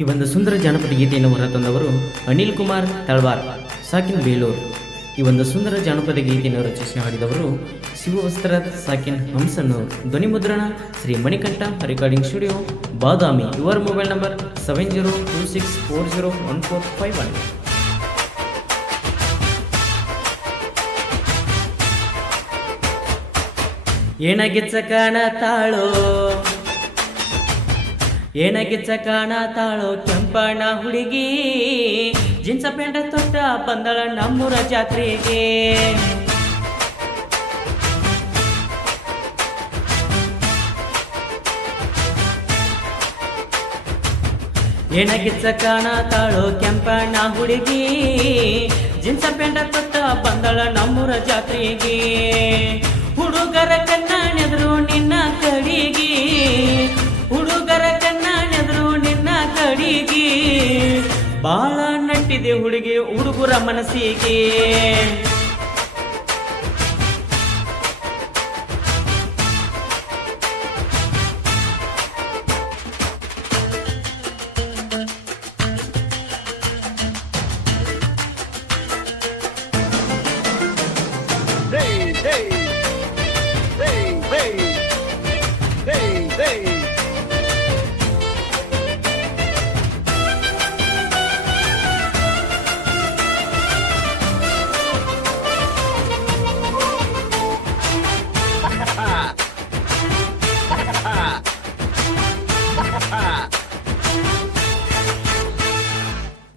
ಈ ಒಂದು ಸುಂದರ ಜಾನಪದ ಗೀತೆಯನ್ನು ಹೊರತಂದವರು ಅನಿಲ್ ಕುಮಾರ್ ತಳವಾರ್, ಸಾಕಿನ್ ಬೇಲೂರು. ಈ ಒಂದು ಸುಂದರ ಜಾನಪದ ಗೀತೆಯನ್ನು ರಚಿಸಿ ಮಾಡಿದವರು ಶಿವವಸ್ತ್ರ ಸಾಕಿನ್ ಹಂಸನ್ನು ಧ್ವನಿ ಮುದ್ರಣ Shri Manikanta recording studio Badami. Your mobile number seven zero two six four zero one four five one ಏನಾಗಿಚ್ಚ ಕಾಣತಾಳೋ? ಏನಾಗಿಚ್ಚ ಕಾಣತಾಳೋ ಕೆಂಪಣ್ಣ ಹುಡುಗಿ? ಜಿನ್ಸ ಪೆಂಡ ತೊಟ್ಟ ಬಂದಳ ನಮ್ಮೂರ ಜಾತ್ರೆಗೆ. ಕಾಣ ಕಾಣತಾಳೋ ಕೆಂಪಣ್ಣ ಹುಡುಗಿ? ಜಿನ್ಸ ಪೆಂಡ ತೊಟ್ಟ ಬಂದಳ ನಮ್ಮೂರ ಜಾತ್ರೆಗೆ. ಹುಡುಗರ ಬಾಳ ನಟ್ಟಿದೆ ಹುಡುಗಿ ಹುಡುಗರ ಮನಸ್ಸಿಗೆ.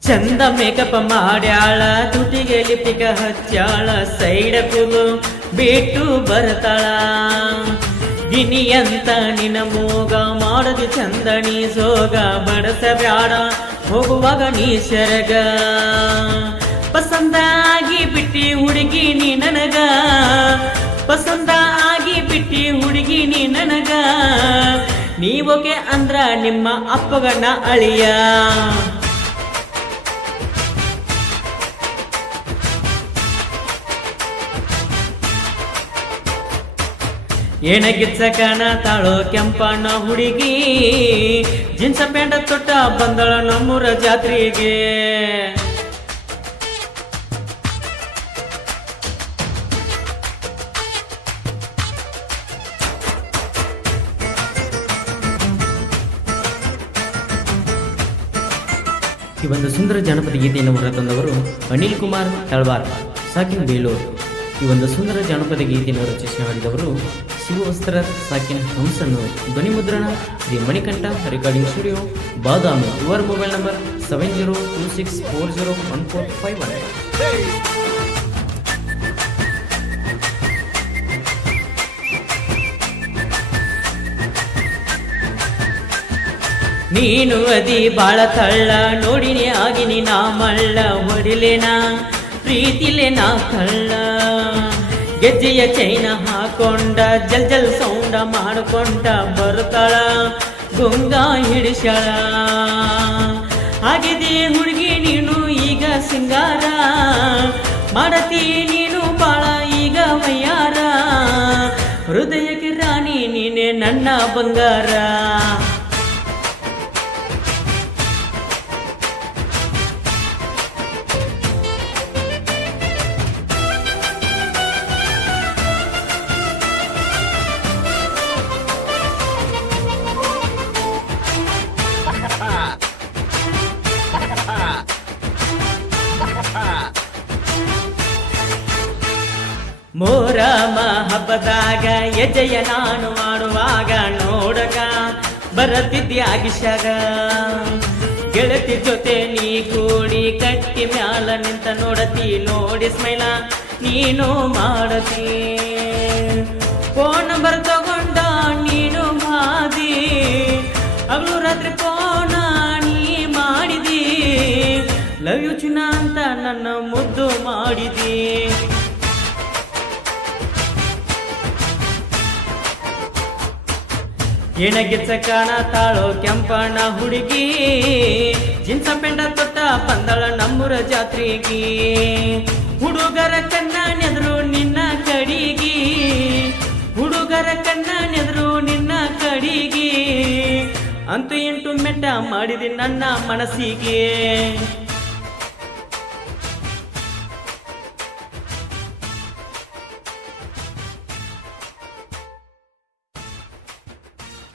ಚಂದ ಮೇಕಪ್ ಮಾಡ್ಯಾಳ, ತುಟಿಗೆ ಲಿಪಿಕ ಹಚ್ಚಾಳ, ಸೈಡ ಕುಗು ಬಿಟ್ಟು ಬರ್ತಾಳ. ಗಿನಿ ಅಂತ ನಿನ್ನ ಮೂಗ, ಮಾಡದಿ ಚಂದ ನೀ ಸೋಗ, ಬಡಸ ಬ್ಯಾಡ, ಹೋಗುವಾಗ ನೀ ಸೆರಗ. ಪಸಂದಾಗಿ ಬಿಟ್ಟಿ ಹುಡುಗಿ ನೀ ನನಗ ಪಸಂದ ಆಗಿ ಬಿಟ್ಟಿ ಹುಡುಗಿ ನೀ ನನಗ. ನೀವೋಕೆ ಅಂದ್ರ ನಿಮ್ಮ ಅಪ್ಪಗಣ್ಣ ಅಳಿಯ. ಏನಾಗಿಚ್ಚ ತಾಳು ಕೆಂಪಣ್ಣ ಹುಡುಗಿ, ಜಿನ್ಸ ಪ್ಯಾಂಡ ತೊಟ್ಟ ಬಂದಳ ನಮ್ಮೂರ ಜಾತ್ರೆಗೆ. ಈ ಒಂದು ಸುಂದರ ಜನಪದ ಗೀತೆಯನ್ನು ಹೊರತಂದವರು ಅನಿಲ್ ಕುಮಾರ್ ತಳವಾರ್, ಸಾಕಿನ್ ಬೇಲೂರು. ಈ ಒಂದು ಸುಂದರ ಜನಪದ ಗೀತೆಯನ್ನು ರಚಿಸಿ ಹಾಡಿದವರು ಶಿವವಸ್ತ್ರ, ಸಾಕಿನ ಹಂಸನ್ನು ಧ್ವನಿ ಮುದ್ರಣ ಶ್ರೀ ಮಣಿಕಂಠ ರೆಕಾರ್ಡಿಂಗ್ ಸ್ಟುಡಿಯೋ ಬಾದಾಮಿ. ಇವರ mobile number seven zero two six four zero one four five one ನೀನು ಅದಿ ಬಾಳ ತಳ್ಳ, ನೋಡಿನಿ ಆಗಿನಿ ನಾ ಮಳ್ಳ, ಹೊಡಿಲೇನ ಪ್ರೀತಿಲೆ ನಾ ಕಳ್ಳ ಗೆಜ್ಜೆಯ ಚೈನ ಹಾಕೊಂಡ, ಜಲ್ ಜಲ್ ಸೌಂಡ ಮಾಡ್ಕೊಂಡ ಬರ್ತಾಳ ಗುಂಗ ಹಿಡಿಸಳ ಆಗಿದೆ ಹುಡುಗಿ ನೀನು ಈಗ ಸಿಂಗಾರ, ಮಾಡತಿ ನೀನು ಬಾಳ ಈಗ ವಯ್ಯಾರ. ಹೃದಯಕ್ಕೆ ರಾಣಿ ನೀನೆ ನನ್ನ ಬಂಗಾರ. ಮೋರಮ ಹಬ್ಬದಾಗ ಎಜಯ ನಾನು ಮಾಡುವಾಗ ನೋಡಕ ಬರತಿದ್ಯಾಗಿಶಾಗ ಗೆಳತಿ ಜೊತೆ ನೀ ಕೂಡಿ ಕಟ್ಟಿ ಮ್ಯಾಲ ನಿಂತ ನೋಡತಿ, ನೋಡಿ ಸ್ಮೈಲ, ನೀನು ಮಾಡತಿ. ಫೋನ್ ನಂಬರ್ ತಗೊಂಡ, ನೀನು ಮಾದಿ. ಅವಳು ರಾತ್ರಿ ಫೋನ ನೀ ಮಾಡಿದಿ. ಲವ್ ಯು ಚಿನ್ನ ಅಂತ ನನ್ನ ಮುದ್ದು ಮಾಡಿದಿ. ಎಣಗಿಚ್ಚ ಕಾಣತಾಳೋ ಕೆಂಪಣ್ಣ ಹುಡುಗಿ. ಜಿನ್ಸ ಪೆಂಡ ತೊಟ್ಟ ಬಂದಳ ನಮ್ಮೂರ ಜಾತ್ರೆಗೆ. ಹುಡುಗರ ಕಣ್ಣ ನೆದರು ನಿನ್ನ ಕಡಿಗಿ. ಹುಡುಗರ ಕಣ್ಣ ನೆದರು ನಿನ್ನ ಕಡಿಗಿ. ಅಂತೂ ಇಂಟು ಮೆಟ್ಟ ಮಾಡಿದಿ ನನ್ನ ಮನಸ್ಸಿಗೆ.